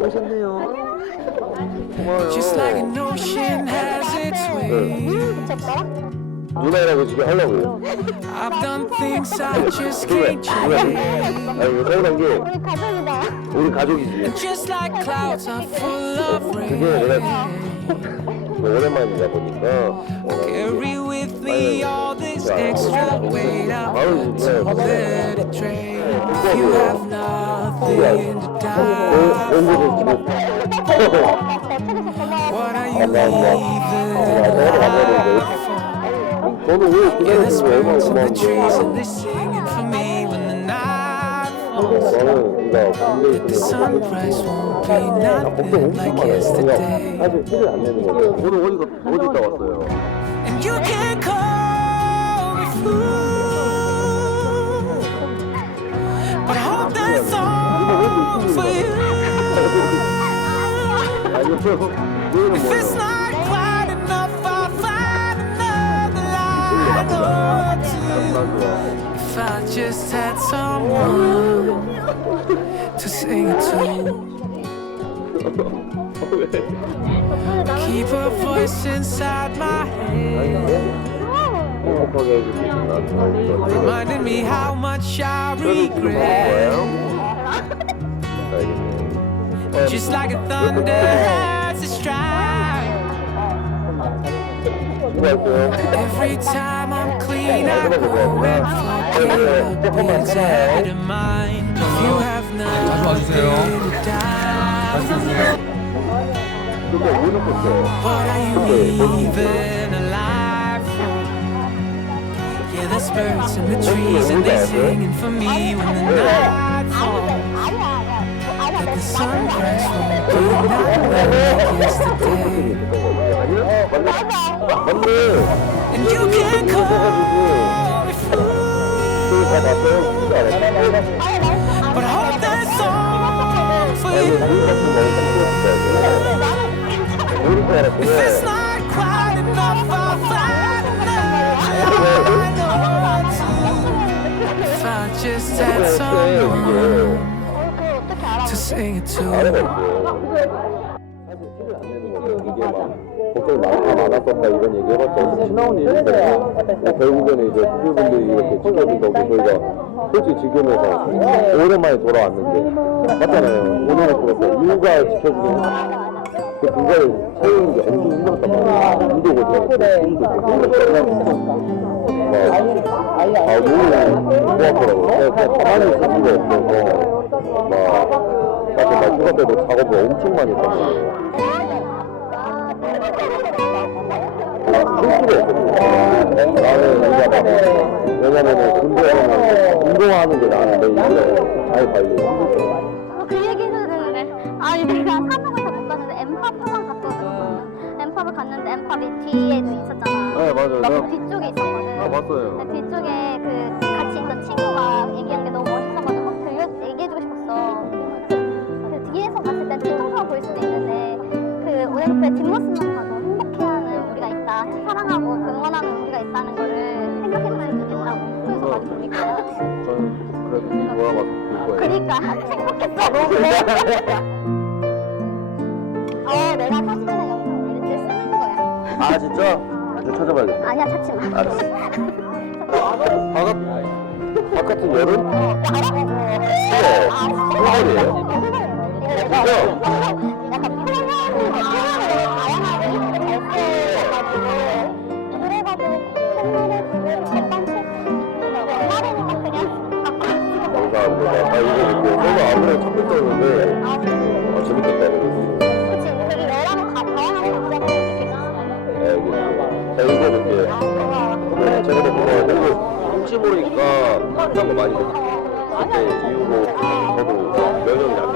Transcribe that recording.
오셨네요. 고마워요. Just like an ocean has its waves. 미쳤다. 누나랑 지금 하려고요. I've done things I just 그래, can't 그래. change. 아니 이거 서운한 게 우리 가족이다. 우리 가족이지. Just like clouds are full of 그게 내가 rain. 오랜만이다 보니까 어, Carry with me all this extra weight. I want to let it drain. If you have 지금? 너는 왜 기다려주는 거 얼마나 be 걱정 nothing 엄청 like 많아요 yesterday. 사실 티를 안 내는 거죠 오늘 어디, 가- 어디 있다 왔어요? that. If it's not quite enough, I'll find another light or to. If I just had someone to sing it to. Keep a voice inside my head. Reminding me how much I regret. Just like a thunder has a strike. Every time I'm clean, I go and forget what's ahead of mine. If you have nothing to die What are you even alive for? Yeah, the spirits in the trees and they're singing for me when the night falls sunrise won't be not like yesterday. And you can call me fool, but hold that song for you. If it's not quite enough, I'll find another. I know I want to. If I just had someone. To sing it to. 사실 티를 안 내는 거죠. 이게 막 걱정이 많다 많았었다 이런 얘기 해봤자 지나온 일인데 근데 결국에는 이제 후배분들이 이렇게 지켜준다고 저희가 솔직히 지금에서 오랜만에 돌아왔는데 맞잖아요. 오늘은 그렇고 육아 지켜주는 그 그걸 채우는 게 엄청 힘들었단 말이에요. 운동거든요. 아, 너무 좋았더라고요. 그냥 그냥 가만히 있을 수가 없어서 막 사실 막 휴가 때도 작업을 엄청 많이 했단 말이에요. 나는 이제 막 왜냐면은 군대에는 운동하는 게 나는데 이게 잘 관리. 어, 그 얘기 해줘야 되는데. 아니, 내가 사명을 잘못 갔는데 엠팝만 갔거든. 엠팝을 갔는데 엠팝이 뒤에도 있었잖아. 네 맞아요. 나 내가 그 뒤쪽에 있었거든. 아, 봤어요. 근데 우리가 사랑하고 응원하는 우리가 있다는 거를 그래서 많이 보니까. 저는 그래도 돌아가서 볼 거예요. 그러니까 행복했어 너무. 어, 내가 사진이나 영상 올릴 때 쓰는 거야. 아 진짜? 좀 찾아봐야겠다. 아니야, 찾지 마. 알았어. 바깥 바깥은 여름? 네. 꿀벌이에요? 약간 아 이거 이거 너무 아무래도 첫 번째였는데 아, 아 재밌겠다. 그치 그리고 여러분 다 다양하게 입장을 이렇게 네, 알겠습니다. 자 읽어볼게요. 고마워. 네, 제가 더 고마워요. 그리고 눈치 보니까 비싼 거 많이 먹었어요. 그때 이후로 저도 면역이 안